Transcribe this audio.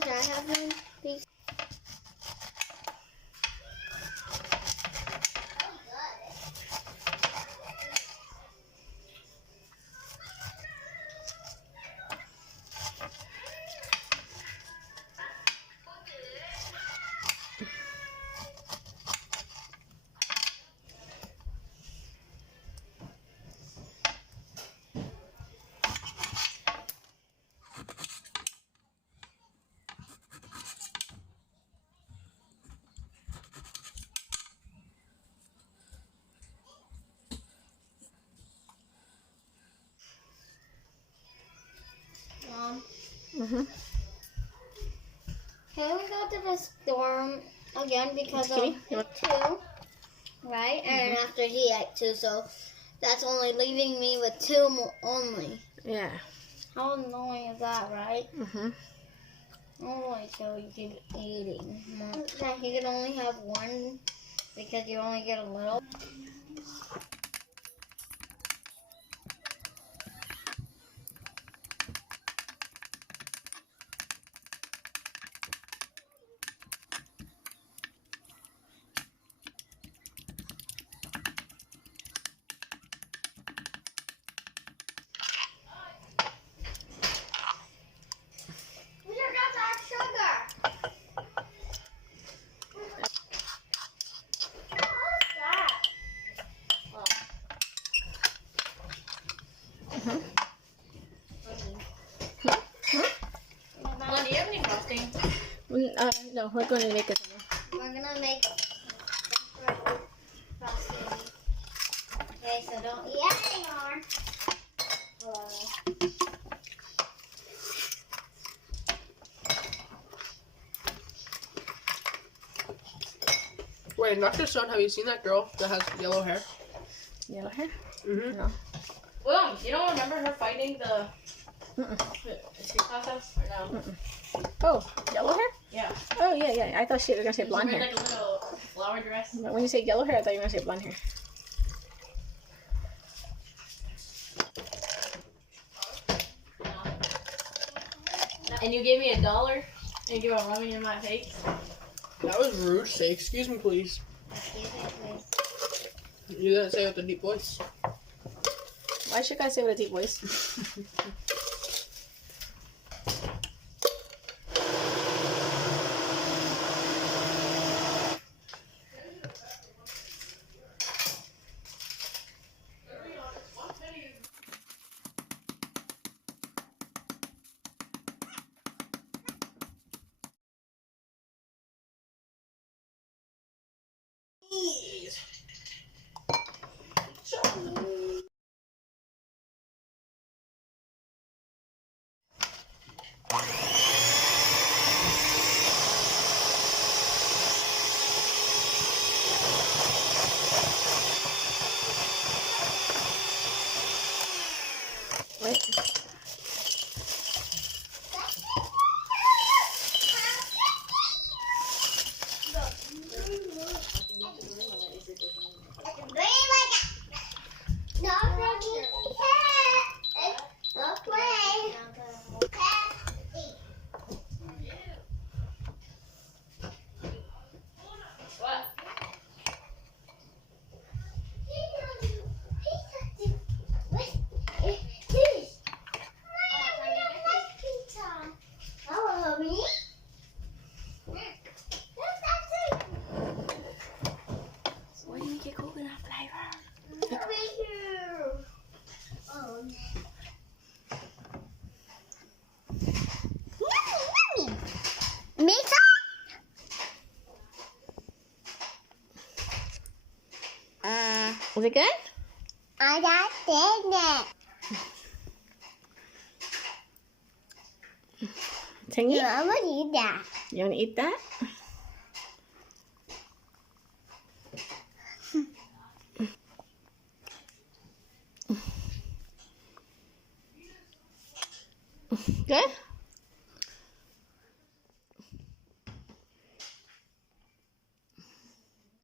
Can I have one, please? Can we go to the store again because of two, right? And after he ate two, so that's only leaving me with two only. Yeah. How annoying is that, right? Oh, so you keep eating. You can only have one because you only get a little. Do you have any frosting? No, we're going to make it. We're gonna make frosting. Okay, so don't eat anymore. Wait, Dr. Stone, have you seen that girl that has yellow hair? Yellow hair? No. Well, you don't remember her fighting the street class or no? Oh, yellow hair? Yeah. Oh, yeah. I thought she was going to say blonde She hair. wears like a little flower dress. But when you say yellow hair, I thought you were going to say blonde hair. And you gave me $1 and you were rubbing in my face. That was rude. Say excuse me, please. Excuse me, please. You didn't say it with a deep voice. Why should I say it with a deep voice? Was it good? I got it. Tangy? Yeah, I'm gonna eat that. You want to eat that? Good?